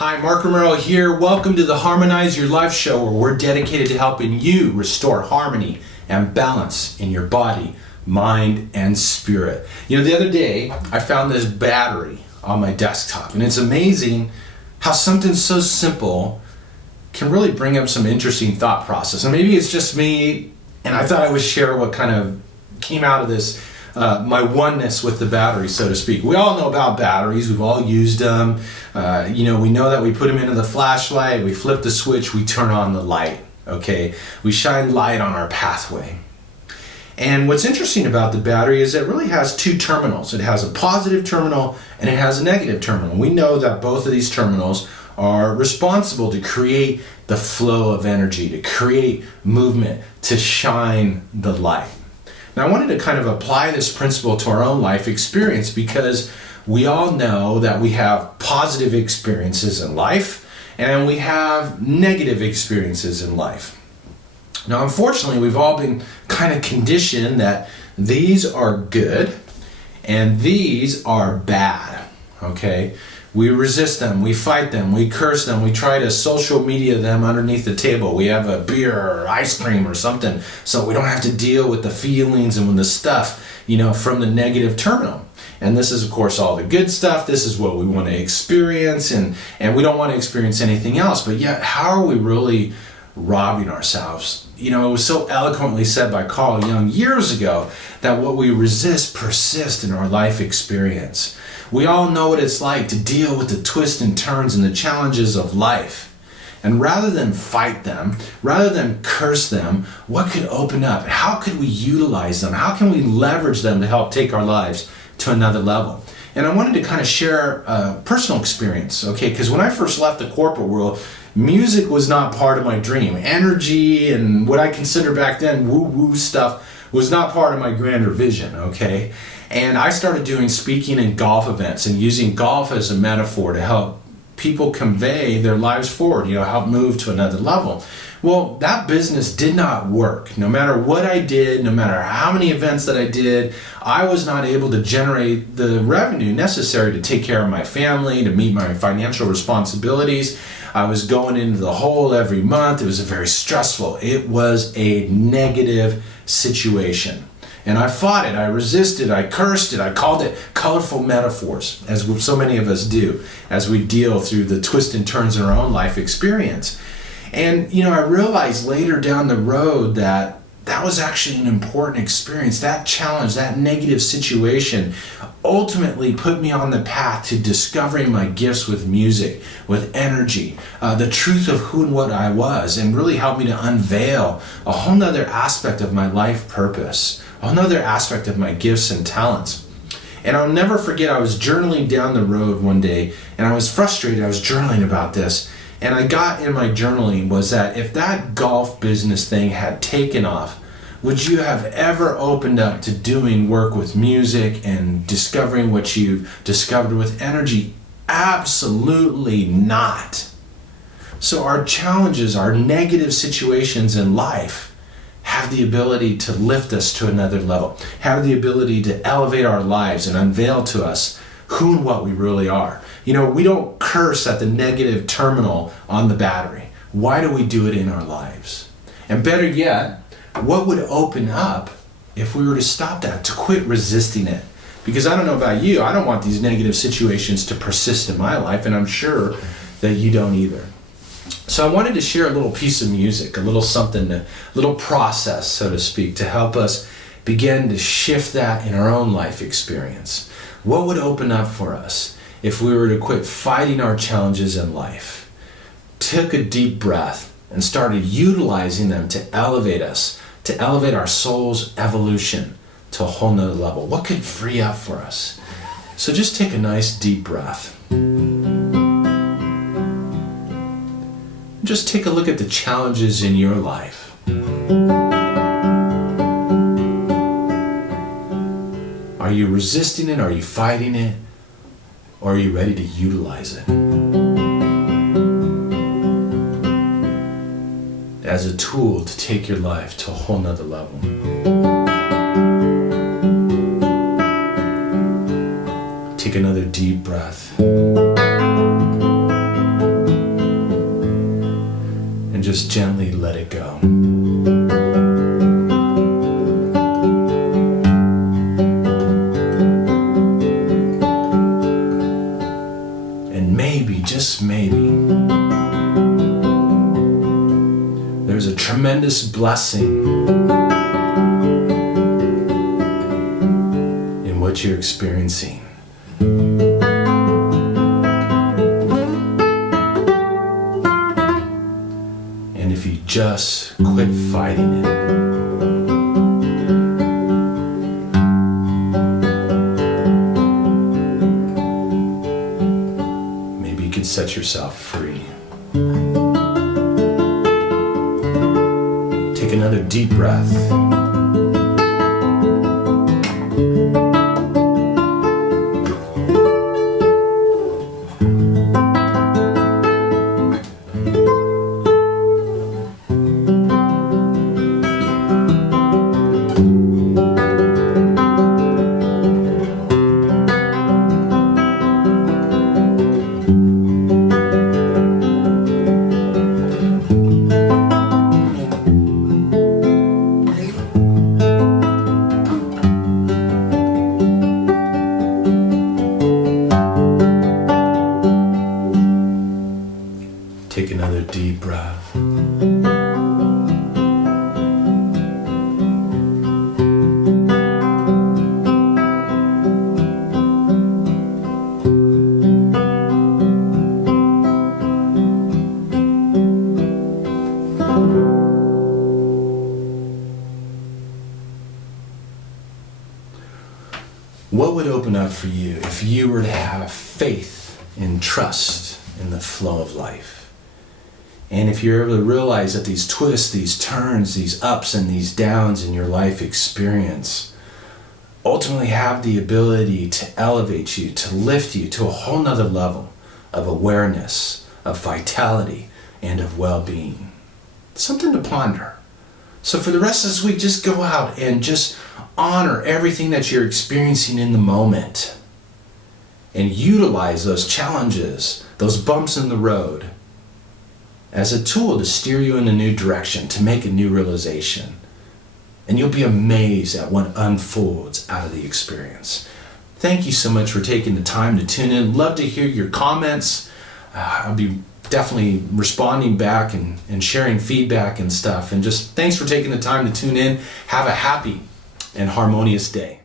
Hi, Mark Romero here. Welcome to the Harmonize Your Life show, where we're dedicated to helping you restore harmony and balance in your body, mind, and spirit. You know, the other day I found this battery on my desktop, and it's amazing how something so simple can really bring up some interesting thought process. And maybe it's just me, and I thought I would share what kind of came out of this, my oneness with the battery, so to speak. We all know about batteries. We've all used them. We know that we put them into the flashlight, we flip the switch, we turn on the light, okay? We shine light on our pathway. And what's interesting about the battery is it really has two terminals. It has a positive terminal and it has a negative terminal. We know that both of these terminals are responsible to create the flow of energy, to create movement, to shine the light. Now, I wanted to kind of apply this principle to our own life experience, because we all know that we have positive experiences in life and we have negative experiences in life. Now, unfortunately, we've all been kind of conditioned that these are good and these are bad, okay? We resist them, we fight them, we curse them, we try to social media them underneath the table. We have a beer or ice cream or something so we don't have to deal with the feelings and with the stuff, from the negative terminal. And this is, of course, all the good stuff. This is what we want to experience, and we don't want to experience anything else. But yet, how are we really robbing ourselves? It was so eloquently said by Carl Jung years ago that what we resist persists in our life experience. We all know what it's like to deal with the twists and turns and the challenges of life. And rather than fight them, rather than curse them, what could open up? How could we utilize them? How can we leverage them to help take our lives to another level? And I wanted to kind of share a personal experience, okay? Because when I first left the corporate world, music was not part of my dream. Energy and what I considered back then woo-woo stuff was not part of my grander vision, okay? And I started doing speaking and golf events and using golf as a metaphor to help people convey their lives forward, help move to another level. Well, that business did not work. No matter what I did, no matter how many events that I did, I was not able to generate the revenue necessary to take care of my family, to meet my financial responsibilities. I was going into the hole every month. It was very stressful. It was a negative situation. And I fought it, I resisted, I cursed it, I called it colorful metaphors, as so many of us do, as we deal through the twists and turns in our own life experience. And, I realized later down the road that was actually an important experience. That challenge, that negative situation ultimately put me on the path to discovering my gifts with music, with energy, the truth of who and what I was, and really helped me to unveil a whole nother aspect of my life purpose, a whole nother aspect of my gifts and talents. And I'll never forget, I was journaling down the road one day, and I was frustrated. I was journaling about this, and I got in my journaling was that if that golf business thing had taken off, would you have ever opened up to doing work with music and discovering what you've discovered with energy? Absolutely not. So our challenges, our negative situations in life have the ability to lift us to another level, have the ability to elevate our lives and unveil to us who and what we really are. We don't curse at the negative terminal on the battery. Why do we do it in our lives? And better yet, what would open up if we were to stop that, to quit resisting it? Because I don't know about you, I don't want these negative situations to persist in my life, and I'm sure that you don't either. So I wanted to share a little piece of music, a little something, a little process, so to speak, to help us begin to shift that in our own life experience. What would open up for us if we were to quit fighting our challenges in life, took a deep breath, and started utilizing them to elevate us, to elevate our soul's evolution to a whole nother level? What could free up for us? So just take a nice deep breath. Just take a look at the challenges in your life. Are you resisting it? Are you fighting it? Or are you ready to utilize it as a tool to take your life to a whole nother level? Take another deep breath. just gently let it go. And maybe, just maybe, there's a tremendous blessing in what you're experiencing. And if you just quit fighting it, maybe you could set yourself free. Take another deep breath. Take another deep breath. What would open up for you if you were to have faith and trust in the flow of life? And if you're able to realize that these twists, these turns, these ups and these downs in your life experience ultimately have the ability to elevate you, to lift you to a whole nother level of awareness, of vitality, and of well-being. Something to ponder. So for the rest of this week, just go out and just honor everything that you're experiencing in the moment and utilize those challenges, those bumps in the road, as a tool to steer you in a new direction, to make a new realization. And you'll be amazed at what unfolds out of the experience. Thank you so much for taking the time to tune in. Love to hear your comments. I'll be definitely responding back and sharing feedback and stuff. And just thanks for taking the time to tune in. Have a happy and harmonious day.